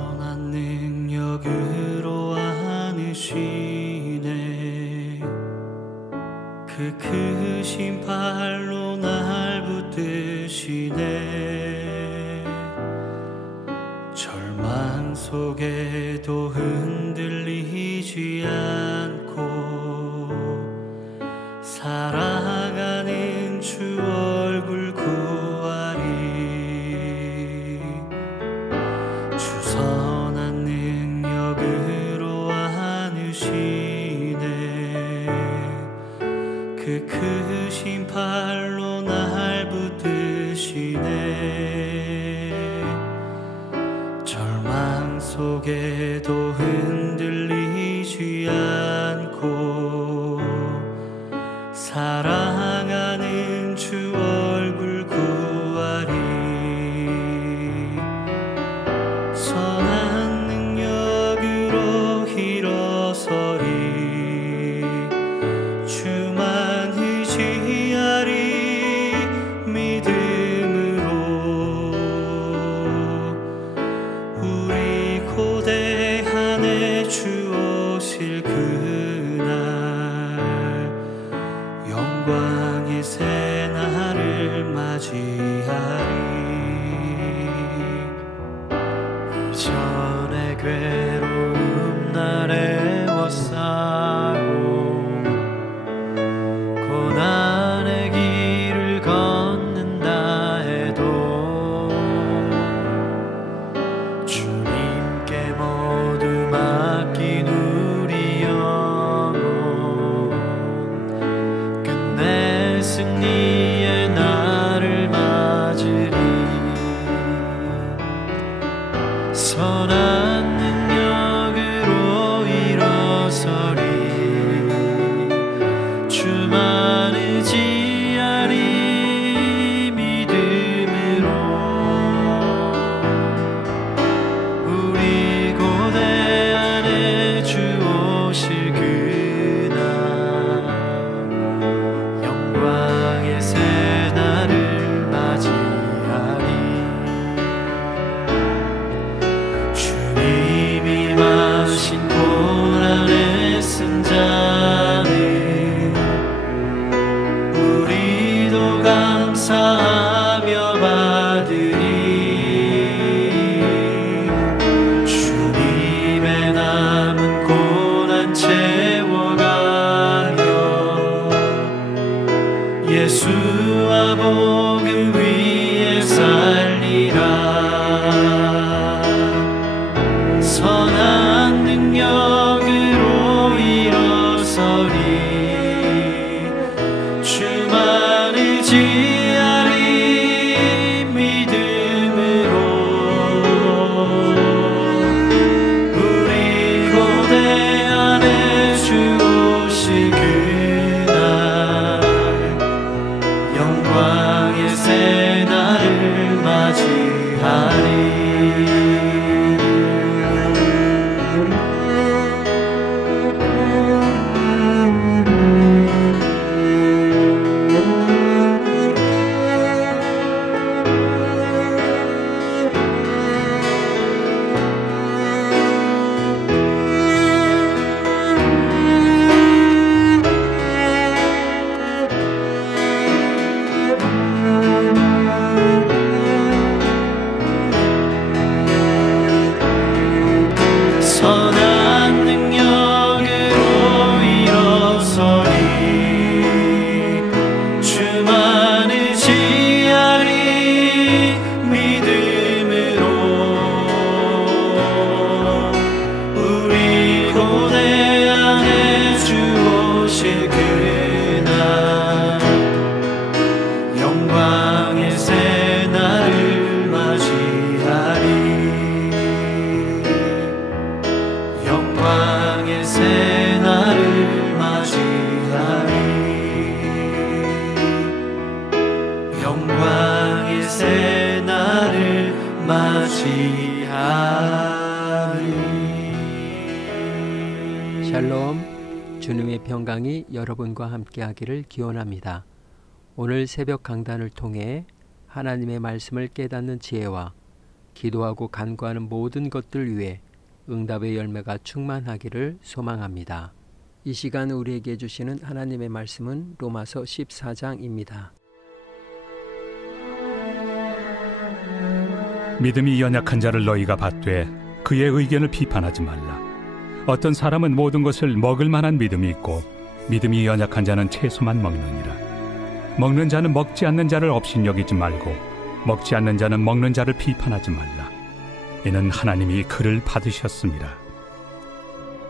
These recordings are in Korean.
선한 능력으로 안으시네. 그 크신 팔로 날 붙드시네. 절망 속에도 흔들리지 않고 살아가는 주 얼굴 구하리. 주 선한 능력으로 안으시네. 그 크신 팔로 날 붙드시네. 절망 속에도 흔들리지 않고 사랑하는 주 얼굴 구하리. 선한 능력으로 일어서리. 주만 의지하리. 믿음으로 우리 고대한에 주 오실 그날 영광의 새날을 맞이하리. 이전의 괴로움 날에 워싸고 고난의 길을 걷는다 해도 주님께 모두 맡긴 우리 영혼 끝내 승리의 날을 맞으리. 선한 능력으로 일어서리. 주만 의지하리. 믿음으로 우리 고대한에 주 오실 그날 영광의 새날을 맞이하리. 주님이 마신 고난의 승자는 우리도 감사하며 받으리. 주님의 남은 고난 채워가며 예수와 복음 위에 살리라. 선한 능력으로 일어서리. 주만 의지하리. 믿음으로 우리 고대한에 주 오실 그날 영광의 새날을 맞이하리. 선한 능력으로 일어서리. 주만 의지하리. 믿음으로 우리 고대한에 주 오실 그날 영광의 새날을 맞이하리. 영광의 새날을 맞이하리. 영광의 새날을 맞이하리. 샬롬, 주님의 평강이 여러분과 함께하기를 기원합니다. 오늘 새벽 강단을 통해 하나님의 말씀을 깨닫는 지혜와 기도하고 간구하는 모든 것들 위해 응답의 열매가 충만하기를 소망합니다. 이 시간 우리에게 주시는 하나님의 말씀은 로마서 14장입니다. 믿음이 연약한 자를 너희가 받되 그의 의견을 비판하지 말라. 어떤 사람은 모든 것을 먹을 만한 믿음이 있고 믿음이 연약한 자는 채소만 먹느니라. 먹는 자는 먹지 않는 자를 업신여기지 말고 먹지 않는 자는 먹는 자를 비판하지 말라. 이는 하나님이 그를 받으셨습니다.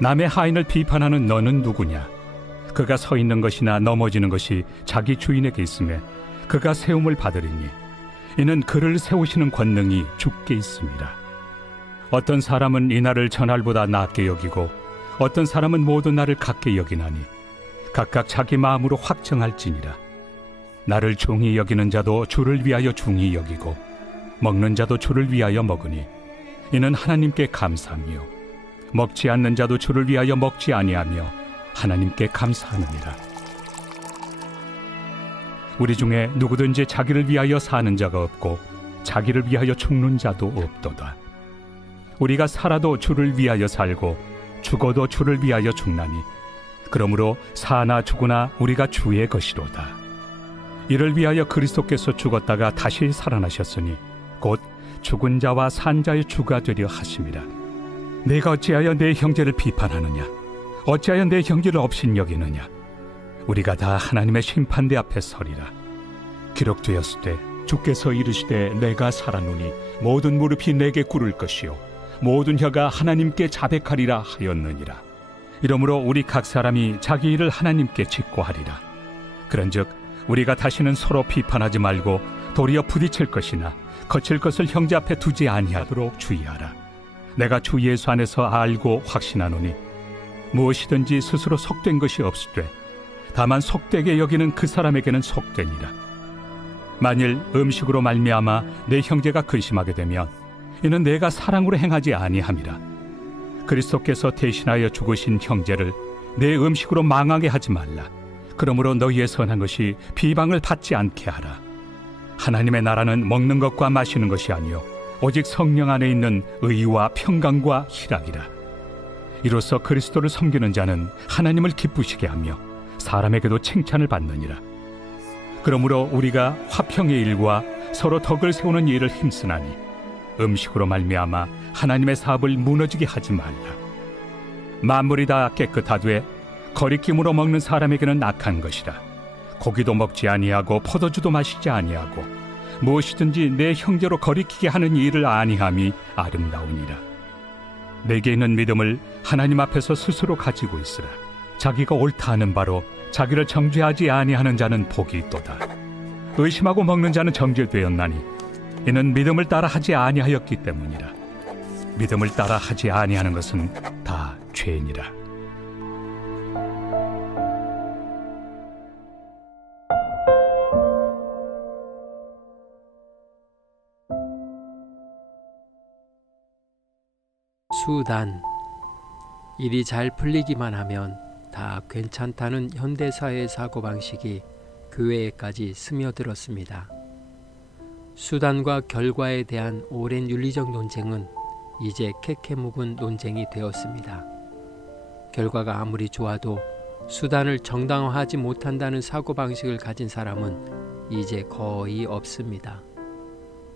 남의 하인을 비판하는 너는 누구냐? 그가 서 있는 것이나 넘어지는 것이 자기 주인에게 있음에 그가 세움을 받으리니 이는 그를 세우시는 권능이 주께 있습니다. 어떤 사람은 이 날을 전날보다 낮게 여기고 어떤 사람은 모든 날을 같게 여기나니 각각 자기 마음으로 확정할지니라. 나를 중히 여기는 자도 주를 위하여 중히 여기고 먹는 자도 주를 위하여 먹으니 이는 하나님께 감사하며 먹지 않는 자도 주를 위하여 먹지 아니하며 하나님께 감사하느니라. 우리 중에 누구든지 자기를 위하여 사는 자가 없고 자기를 위하여 죽는 자도 없도다. 우리가 살아도 주를 위하여 살고 죽어도 주를 위하여 죽나니 그러므로 사나 죽으나 우리가 주의 것이로다. 이를 위하여 그리스도께서 죽었다가 다시 살아나셨으니 곧 죽은 자와 산 자의 주가 되려 하심이라. 내가 어찌하여 내 형제를 비판하느냐? 어찌하여 내 형제를 업신여기느냐? 우리가 다 하나님의 심판대 앞에 서리라. 기록되었을 때 주께서 이르시되 내가 살아노니 모든 무릎이 내게 꿇을 것이요 모든 혀가 하나님께 자백하리라 하였느니라. 이러므로 우리 각 사람이 자기 일을 하나님께 직고하리라. 그런즉 우리가 다시는 서로 비판하지 말고 도리어 부딪힐 것이나 거칠 것을 형제 앞에 두지 아니하도록 주의하라. 내가 주 예수 안에서 알고 확신하노니 무엇이든지 스스로 속된 것이 없으되 다만 속되게 여기는 그 사람에게는 속되니라. 만일 음식으로 말미암아 내 형제가 근심하게 되면 이는 내가 사랑으로 행하지 아니함이라. 그리스도께서 대신하여 죽으신 형제를 내 음식으로 망하게 하지 말라. 그러므로 너희의 선한 것이 비방을 받지 않게 하라. 하나님의 나라는 먹는 것과 마시는 것이 아니요 오직 성령 안에 있는 의와 평강과 희락이라. 이로써 그리스도를 섬기는 자는 하나님을 기쁘시게 하며 사람에게도 칭찬을 받느니라. 그러므로 우리가 화평의 일과 서로 덕을 세우는 일을 힘쓰나니 음식으로 말미암아 하나님의 사업을 무너지게 하지 말라. 만물이 다 깨끗하되 거리낌으로 먹는 사람에게는 악한 것이라. 고기도 먹지 아니하고 포도주도 마시지 아니하고 무엇이든지 내 형제로 거리키게 하는 일을 아니함이 아름다우니라. 내게 있는 믿음을 하나님 앞에서 스스로 가지고 있으라. 자기가 옳다 하는 바로 자기를 정죄하지 아니하는 자는 복이 있도다. 의심하고 먹는 자는 정죄되었나니 이는 믿음을 따라 하지 아니하였기 때문이라. 믿음을 따라 하지 아니하는 것은 다 죄니라. 수단. 일이 잘 풀리기만 하면 다 괜찮다는 현대사회의 사고방식이 교회에까지 스며들었습니다. 수단과 결과에 대한 오랜 윤리적 논쟁은 이제 캐캐묵은 논쟁이 되었습니다. 결과가 아무리 좋아도 수단을 정당화하지 못한다는 사고방식을 가진 사람은 이제 거의 없습니다.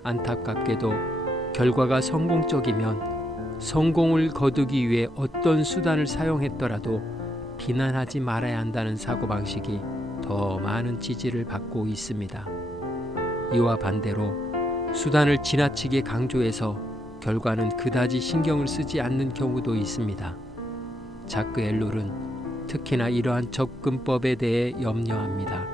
안타깝게도 결과가 성공적이면 성공을 거두기 위해 어떤 수단을 사용했더라도 비난하지 말아야 한다는 사고방식이 더 많은 지지를 받고 있습니다. 이와 반대로 수단을 지나치게 강조해서 결과는 그다지 신경을 쓰지 않는 경우도 있습니다. 자크 엘룰은 특히나 이러한 접근법에 대해 염려합니다.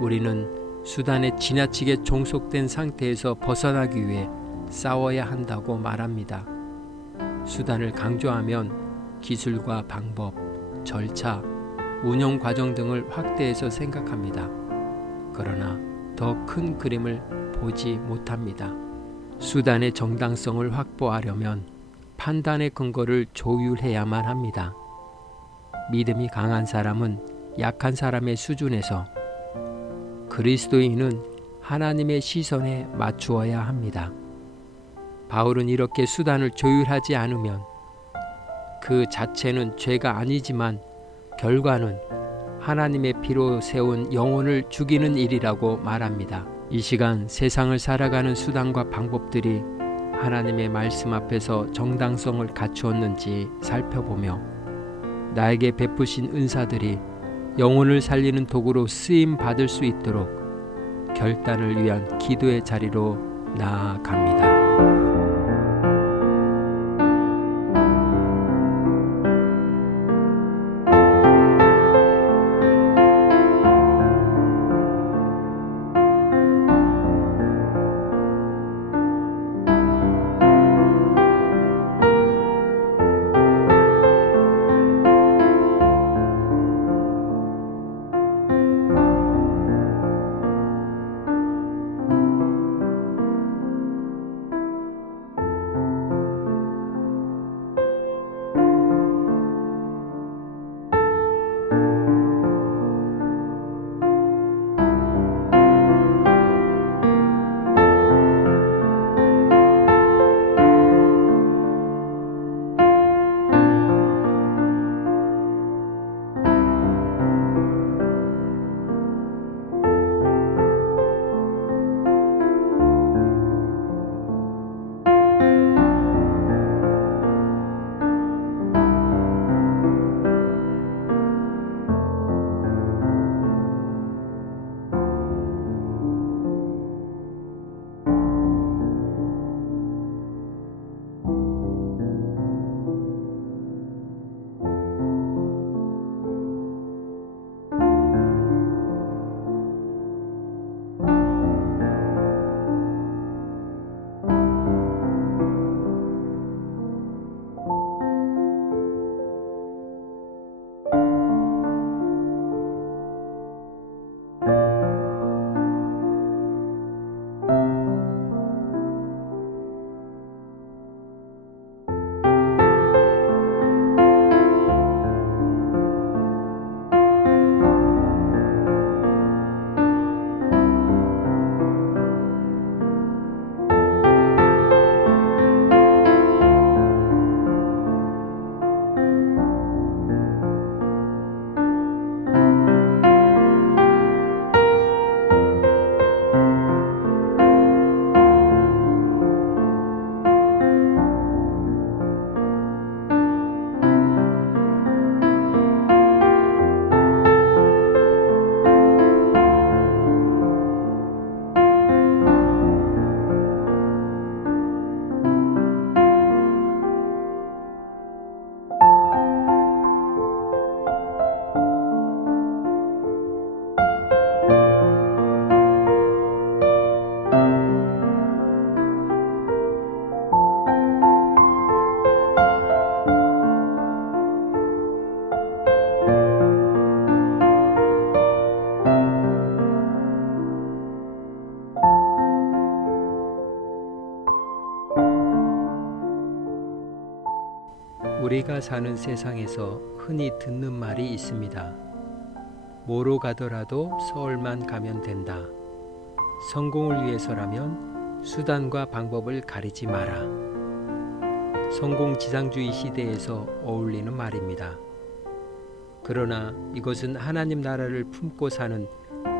우리는 수단에 지나치게 종속된 상태에서 벗어나기 위해 싸워야 한다고 말합니다. 수단을 강조하면 기술과 방법, 절차, 운영 과정 등을 확대해서 생각합니다. 그러나 더 큰 그림을 보지 못합니다. 수단의 정당성을 확보하려면 판단의 근거를 조율해야만 합니다. 믿음이 강한 사람은 약한 사람의 수준에서 그리스도인은 하나님의 시선에 맞추어야 합니다. 바울은 이렇게 수단을 조율하지 않으면 그 자체는 죄가 아니지만 결과는 하나님의 피로 세운 영혼을 죽이는 일이라고 말합니다. 이 시간 세상을 살아가는 수단과 방법들이 하나님의 말씀 앞에서 정당성을 갖추었는지 살펴보며 나에게 베푸신 은사들이 영혼을 살리는 도구로 쓰임 받을 수 있도록 결단을 위한 기도의 자리로 나아갑니다. 우리가 사는 세상에서 흔히 듣는 말이 있습니다. 뭐로 가더라도 서울만 가면 된다. 성공을 위해서라면 수단과 방법을 가리지 마라. 성공지상주의 시대에서 어울리는 말입니다. 그러나 이것은 하나님 나라를 품고 사는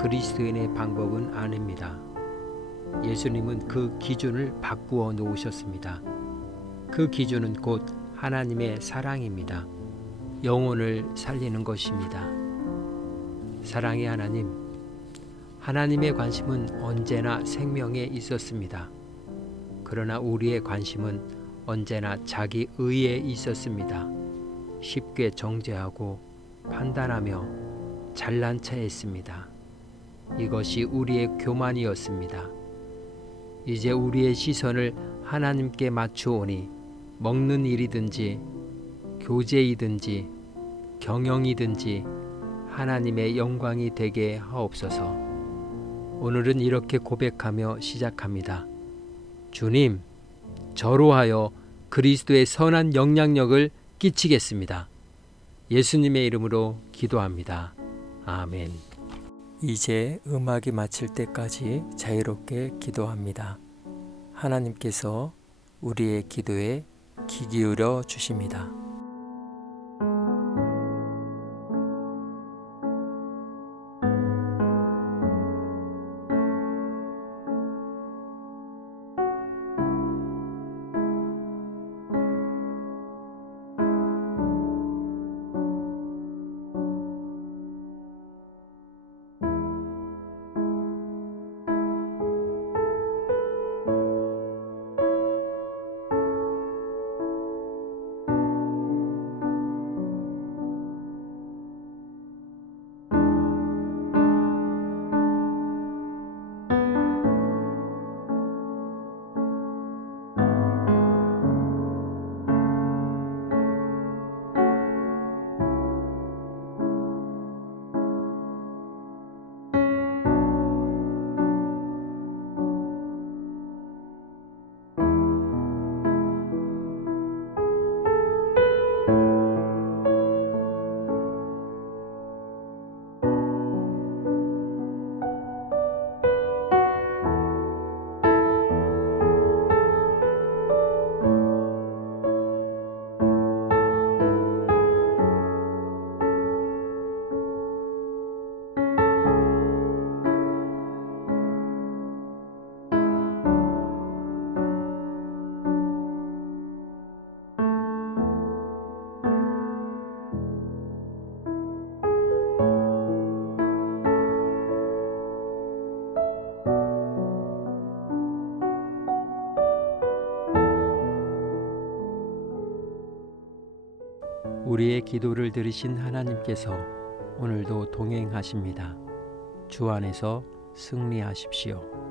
그리스도인의 방법은 아닙니다. 예수님은 그 기준을 바꾸어 놓으셨습니다. 그 기준은 곧 하나님의 사랑입니다. 영혼을 살리는 것입니다. 사랑의 하나님, 하나님의 관심은 언제나 생명에 있었습니다. 그러나 우리의 관심은 언제나 자기 의에 있었습니다. 쉽게 정죄하고 판단하며 잘난 체했습니다. 이것이 우리의 교만이었습니다. 이제 우리의 시선을 하나님께 맞추오니 먹는 일이든지 교제이든지 경영이든지 하나님의 영광이 되게 하옵소서. 오늘은 이렇게 고백하며 시작합니다. 주님, 저로 하여 그리스도의 선한 영향력을 끼치겠습니다. 예수님의 이름으로 기도합니다. 아멘. 이제 음악이 마칠 때까지 자유롭게 기도합니다. 하나님께서 우리의 기도에 귀 기울여 주십니다. 우리의 기도를 들으신 하나님께서 오늘도 동행하십니다. 주 안에서 승리하십시오.